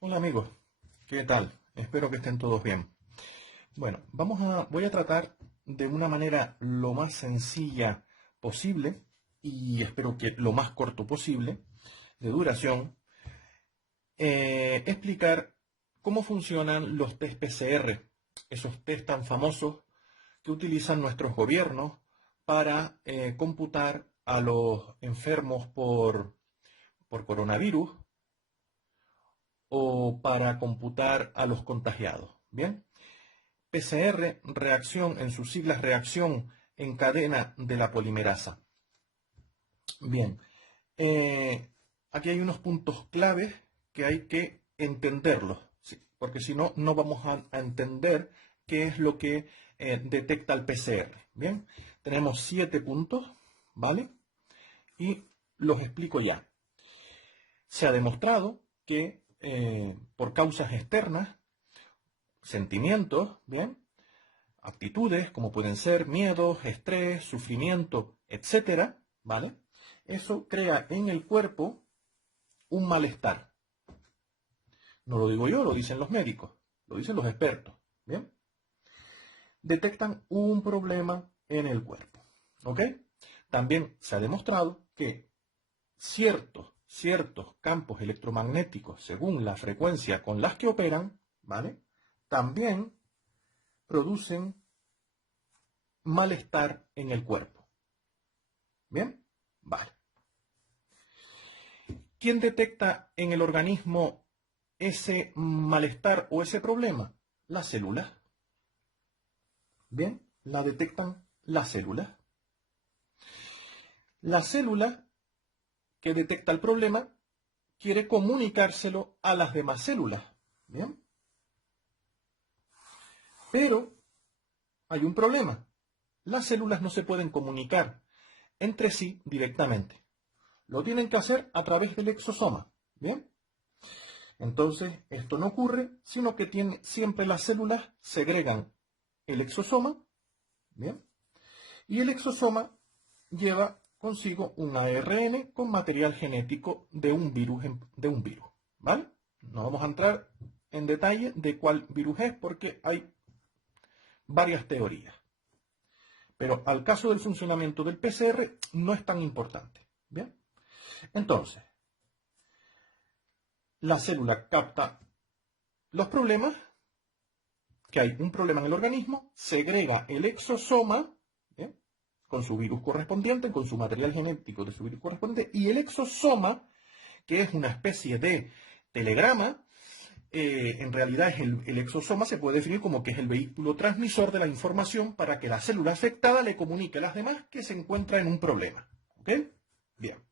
Hola amigos, ¿qué tal? Espero que estén todos bien. Bueno, voy a tratar de una manera lo más sencilla posible y espero que lo más corto posible de duración, explicar cómo funcionan los test PCR, esos test tan famosos que utilizan nuestros gobiernos para computar a los enfermos por coronavirus o para computar a los contagiados. Bien. PCR, reacción, en sus siglas reacción en cadena de la polimerasa. Bien, aquí hay unos puntos claves que hay que entenderlos, ¿sí? Porque si no, no vamos a entender qué es lo que detecta el PCR. Bien, tenemos 7 puntos, ¿vale? Y los explico ya. Se ha demostrado que por causas externas, sentimientos, ¿bien? Actitudes como pueden ser miedos, estrés, sufrimiento, etcétera, ¿vale? Eso crea en el cuerpo un malestar. No lo digo yo, lo dicen los médicos, lo dicen los expertos, ¿bien? Detectan un problema en el cuerpo, ¿ok? También se ha demostrado que ciertos campos electromagnéticos, según la frecuencia con las que operan, ¿vale? También producen malestar en el cuerpo. ¿Bien? Vale. ¿Quién detecta en el organismo ese malestar o ese problema? Las células. Bien, la detectan las células. La célula que detecta el problema quiere comunicárselo a las demás células. Bien, pero hay un problema. Las células no se pueden comunicar entre sí directamente. Lo tienen que hacer a través del exosoma. Bien. Entonces, esto no ocurre, sino que siempre las células segregan el exosoma, ¿bien? Y el exosoma lleva consigo un ARN con material genético de un virus, ¿vale? No vamos a entrar en detalle de cuál virus es porque hay varias teorías. Pero al caso del funcionamiento del PCR no es tan importante, ¿bien? Entonces, la célula capta los problemas, que hay un problema en el organismo, segrega el exosoma, ¿bien? Con su virus correspondiente, con su material genético de su virus correspondiente, y el exosoma, que es una especie de telegrama, en realidad es el exosoma se puede definir como que es el vehículo transmisor de la información para que la célula afectada le comunique a las demás que se encuentra en un problema. ¿Ok? Bien.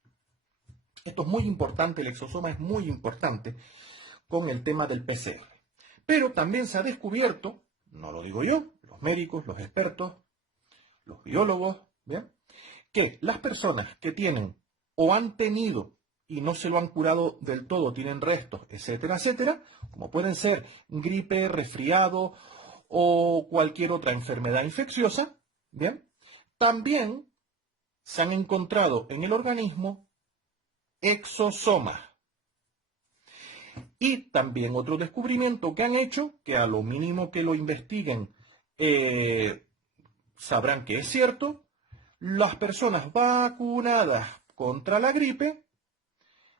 Esto es muy importante, el exosoma es muy importante con el tema del PCR. Pero también se ha descubierto, no lo digo yo, los médicos, los expertos, los biólogos, ¿bien? Que las personas que tienen o han tenido y no se lo han curado del todo, tienen restos, etcétera, etcétera, como pueden ser gripe, resfriado o cualquier otra enfermedad infecciosa, ¿bien? También se han encontrado en el organismo exosomas. Y también otro descubrimiento que han hecho, que a lo mínimo que lo investiguen sabrán que es cierto, las personas vacunadas contra la gripe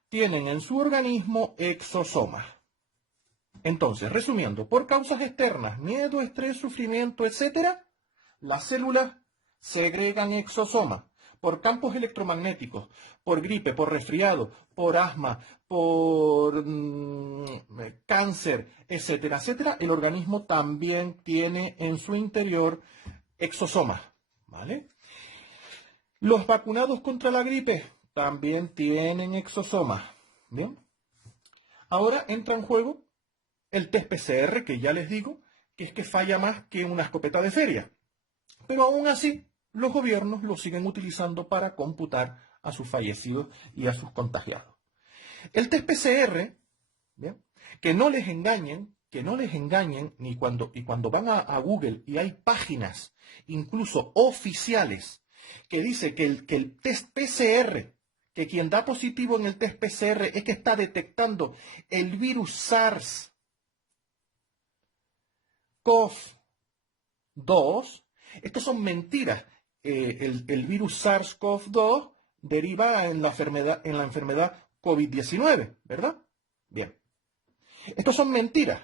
tienen en su organismo exosomas. Entonces, resumiendo, por causas externas, miedo, estrés, sufrimiento, etc., las células segregan exosomas. Por campos electromagnéticos, por gripe, por resfriado, por asma, por cáncer, etcétera, etcétera, el organismo también tiene en su interior exosomas. ¿Vale? Los vacunados contra la gripe también tienen exosomas. ¿Bien? Ahora entra en juego el test PCR, que ya les digo, que es que falla más que una escopeta de feria. Pero aún así, los gobiernos lo siguen utilizando para computar a sus fallecidos y a sus contagiados. El test PCR, ¿bien? Que no les engañen y cuando van a Google y hay páginas, incluso oficiales, que dice que el test PCR que quien da positivo en el test PCR es que está detectando el virus SARS-CoV-2. Estas son mentiras. El virus SARS-CoV-2 deriva en la enfermedad COVID-19, ¿verdad? Bien. Estos son mentiras.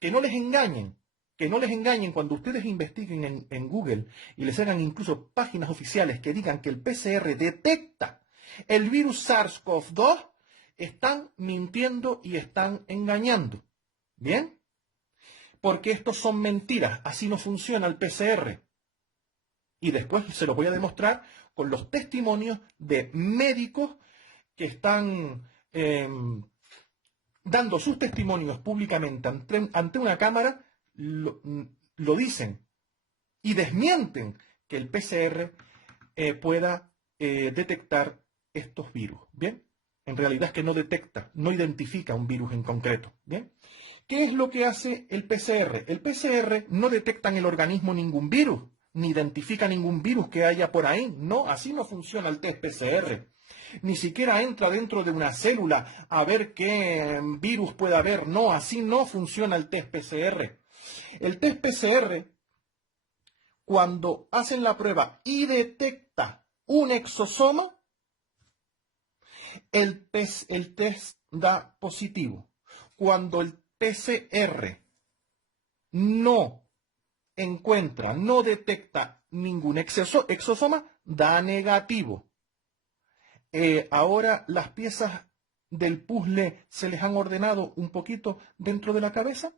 Que no les engañen. Que no les engañen cuando ustedes investiguen en Google y les hagan incluso páginas oficiales que digan que el PCR detecta el virus SARS-CoV-2, están mintiendo y están engañando. ¿Bien? Porque estos son mentiras. Así no funciona el PCR. Y después se los voy a demostrar con los testimonios de médicos que están dando sus testimonios públicamente ante una cámara, lo dicen y desmienten que el PCR pueda detectar estos virus. ¿Bien? En realidad es que no detecta, no identifica un virus en concreto. ¿Bien? ¿Qué es lo que hace el PCR? El PCR no detecta en el organismo ningún virus, ni identifica ningún virus que haya por ahí. No, así no funciona el test PCR. Ni siquiera entra dentro de una célula a ver qué virus puede haber. No, así no funciona el test PCR. El test PCR, cuando hacen la prueba y detecta un exosoma, el test da positivo. Cuando el PCR no encuentra, no detecta ningún exosoma, da negativo. Ahora las piezas del puzzle se les han ordenado un poquito dentro de la cabeza.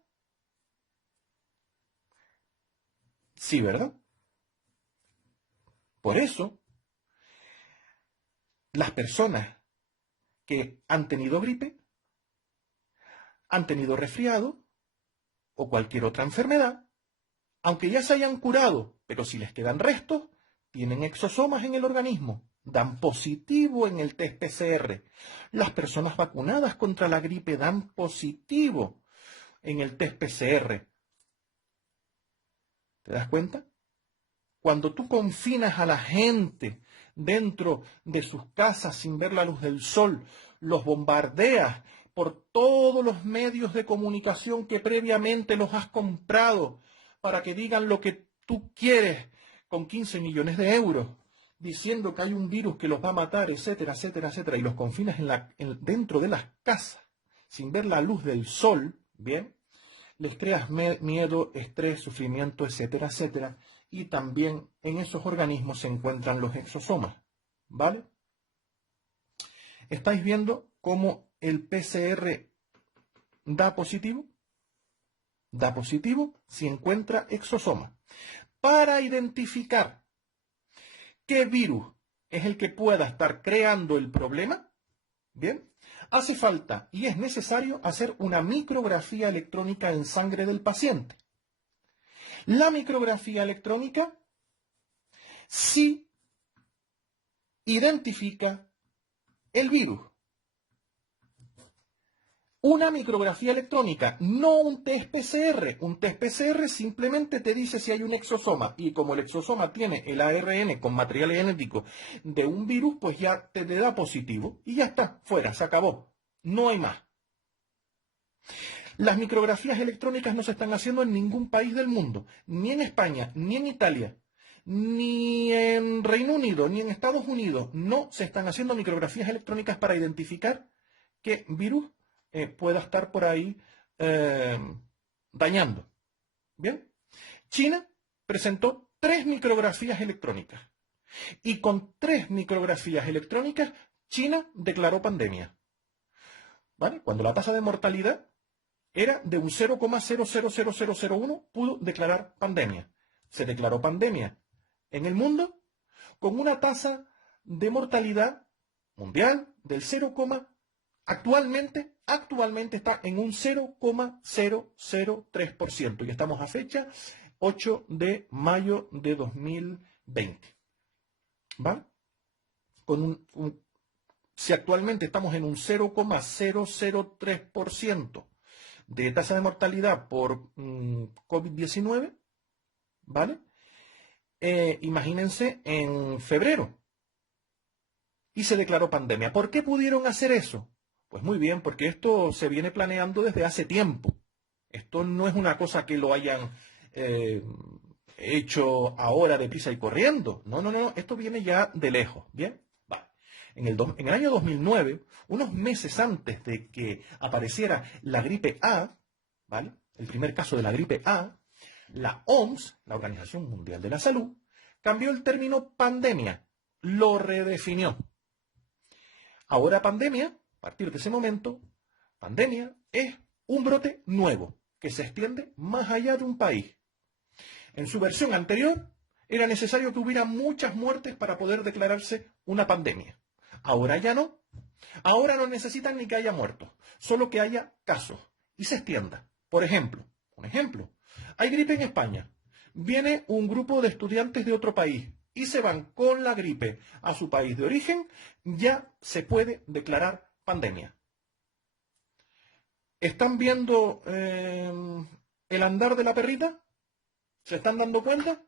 Sí, ¿verdad? Por eso, las personas que han tenido gripe, han tenido resfriado o cualquier otra enfermedad, aunque ya se hayan curado, pero si les quedan restos, tienen exosomas en el organismo, dan positivo en el test PCR. Las personas vacunadas contra la gripe dan positivo en el test PCR. ¿Te das cuenta? Cuando tú confinas a la gente dentro de sus casas sin ver la luz del sol, los bombardeas por todos los medios de comunicación que previamente los has comprado para que digan lo que tú quieres con 15 millones de euros, diciendo que hay un virus que los va a matar, etcétera, etcétera, etcétera, y los confinas dentro de las casas sin ver la luz del sol, ¿bien? Les creas miedo, estrés, sufrimiento, etcétera, etcétera. Y también en esos organismos se encuentran los exosomas, ¿vale? ¿Estáis viendo cómo el PCR da positivo? Da positivo si encuentra exosomas. Para identificar qué virus es el que pueda estar creando el problema, ¿bien? Hace falta y es necesario hacer una micrografía electrónica en sangre del paciente. La micrografía electrónica sí identifica el virus. Una micrografía electrónica, no un test PCR. Un test PCR simplemente te dice si hay un exosoma y como el exosoma tiene el ARN con material genético de un virus, pues ya te le da positivo y ya está, fuera, se acabó. No hay más. Las micrografías electrónicas no se están haciendo en ningún país del mundo, ni en España, ni en Italia, ni en Reino Unido, ni en Estados Unidos. No se están haciendo micrografías electrónicas para identificar qué virus pueda estar por ahí dañando. ¿Bien? China presentó 3 micrografías electrónicas y con 3 micrografías electrónicas China declaró pandemia. ¿Vale? Cuando la tasa de mortalidad era de un 0,000001, pudo declarar pandemia. Se declaró pandemia en el mundo con una tasa de mortalidad mundial del 0, actualmente está en un 0,003% y estamos a fecha 8 de mayo de 2020. ¿Vale? Si actualmente estamos en un 0,003% de tasa de mortalidad por COVID-19, ¿vale? Imagínense en febrero. y se declaró pandemia. ¿Por qué pudieron hacer eso? Pues muy bien, porque esto se viene planeando desde hace tiempo. Esto no es una cosa que lo hayan hecho ahora deprisa y corriendo. No, no, no, esto viene ya de lejos. ¿Bien? Vale. En el año 2009, unos meses antes de que apareciera la gripe A, ¿vale? El primer caso de la gripe A, la OMS, la Organización Mundial de la Salud, cambió el término pandemia, lo redefinió. Ahora pandemia, a partir de ese momento, pandemia es un brote nuevo que se extiende más allá de un país. En su versión anterior, era necesario que hubiera muchas muertes para poder declararse una pandemia. Ahora ya no. Ahora no necesitan ni que haya muertos, solo que haya casos y se extienda. Por ejemplo, un ejemplo, hay gripe en España. Viene un grupo de estudiantes de otro país y se van con la gripe a su país de origen, ya se puede declarar pandemia. ¿Están viendo el andar de la perrita? ¿Se están dando cuenta?